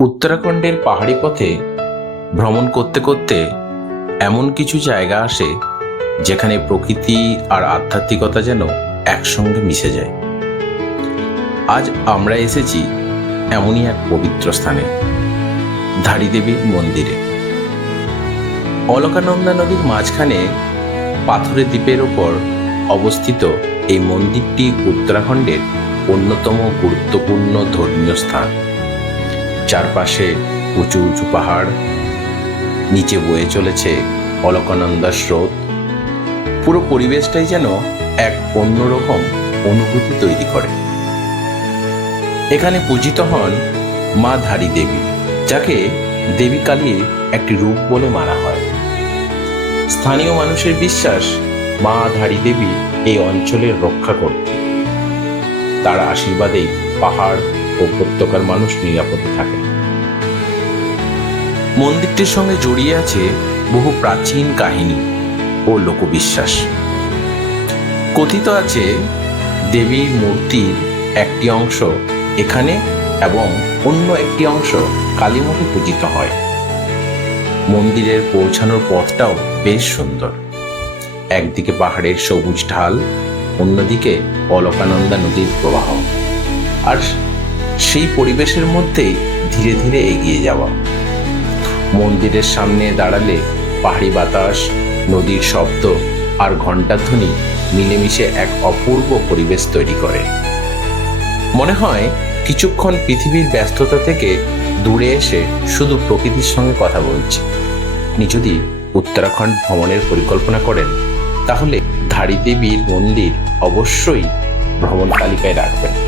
উত্তরাখণ্ডের পাহাড়ি পথে ভ্রমণ করতে করতে এমন কিছু জায়গা আসে যেখানে প্রকৃতি আর আধ্যাত্মিকতা যেন একসঙ্গে মিশে যায়। আজ আমরা এসেছি এমনই এক পবিত্র স্থানে, ধারী দেবীর মন্দিরে। অলকানন্দা নদীর মাঝখানে পাথরের দ্বীপের ওপর অবস্থিত এই মন্দিরটি উত্তরাখণ্ডের অন্যতম গুরুত্বপূর্ণ ধর্মীয় স্থান। চারপাশে উঁচু উঁচু পাহাড়, নিচে বয়ে চলেছে অলকানন্দা স্রোত। পুরো পরিবেশটাই যেন এক অন্যরকম অনুভূতি তৈরি করে। এখানে পূজিত হন মা ধারী দেবী, যাকে দেবী কালীর একটি রূপ বলে মানা হয়। স্থানীয় মানুষের বিশ্বাস, মা ধারী দেবী এই অঞ্চলের রক্ষা করতে। তার আশীর্বাদেই পাহাড় ও উপত্যকার মানুষ নিরাপদে থাকে। মন্দিরটির সঙ্গে জড়িয়ে আছে বহু প্রাচীন কাহিনী ও লোকবিশ্বাস। কথিত আছে দেবীর মূর্তির একটি অংশ এখানে এবং অন্য একটি অংশ কালীমঠে পূজিত হয়। মন্দিরের পৌঁছানোর পথটাও বেশ সুন্দর। একদিকে পাহাড়ের সবুজ ঢাল, অন্যদিকে অলকানন্দা নদীর প্রবাহ, আর সেই পরিবেশের মধ্যেই ধীরে ধীরে এগিয়ে যাওয়া। মন্দিরের সামনে দাঁড়ালে পাহাড়ি বাতাস, নদীর শব্দ আর ঘণ্টাধ্বনি মিলেমিশে এক অপূর্ব পরিবেশ তৈরি করে। মনে হয় কিছুক্ষণ পৃথিবীর ব্যস্ততা থেকে দূরে এসে শুধু প্রকৃতির সঙ্গে কথা বলছি। আপনি যদি উত্তরাখণ্ড ভ্রমণের পরিকল্পনা করেন, তাহলে ধারী দেবীর মন্দির অবশ্যই ভ্রমণ তালিকায় রাখবেন।